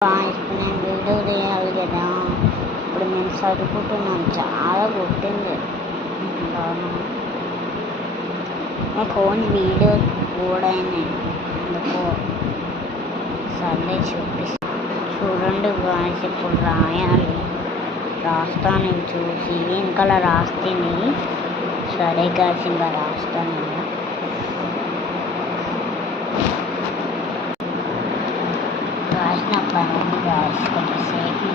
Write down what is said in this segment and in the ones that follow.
ఇప్పుడు నేను వీడియో తీయాలి కదా. ఇప్పుడు మేము చదువుకుంటున్నాం. చాలా కొట్టింది మా ఫోన్ వీడియో కూడా అందుకో సర్లే చూడండి గాయస్. ఇప్పుడు రాయాలి, రాస్తాను చూసి ఇంకా రాస్తేనే. సరే గాయస్, ఇంకా రాస్తాను. రాసిన పని ఉంది గాయస్, కొంతసేపు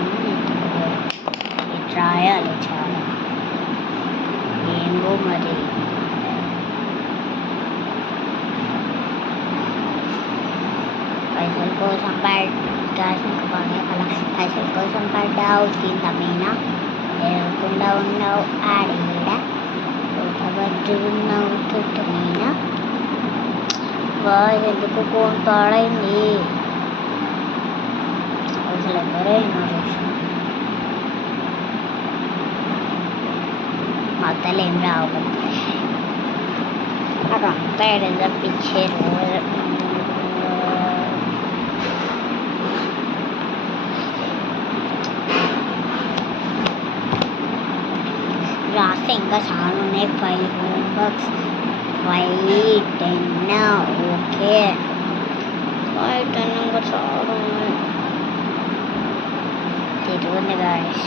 రాయాలి. చాలా ఏమో మరి. పైసల కోసం పైసల కోసం పడ్డావు కింద మీద లేకుండా ఉన్నావు ఆడేడ బట్టి ఉన్నావు కింద మీద. ఎందుకు ఫోన్ పాడైంది అసలు ఎవరైనా మధ్యలో ఏం రావు. అదంతా ఎడ తప్పించారు. రాస్తే ఇంకా చాలా ఉన్నాయి. 5 homeworks 5, 10. ఓకే 5, 10 ఇంకా చాలా ఉన్నాయి. తిరుగుంది గాయస్.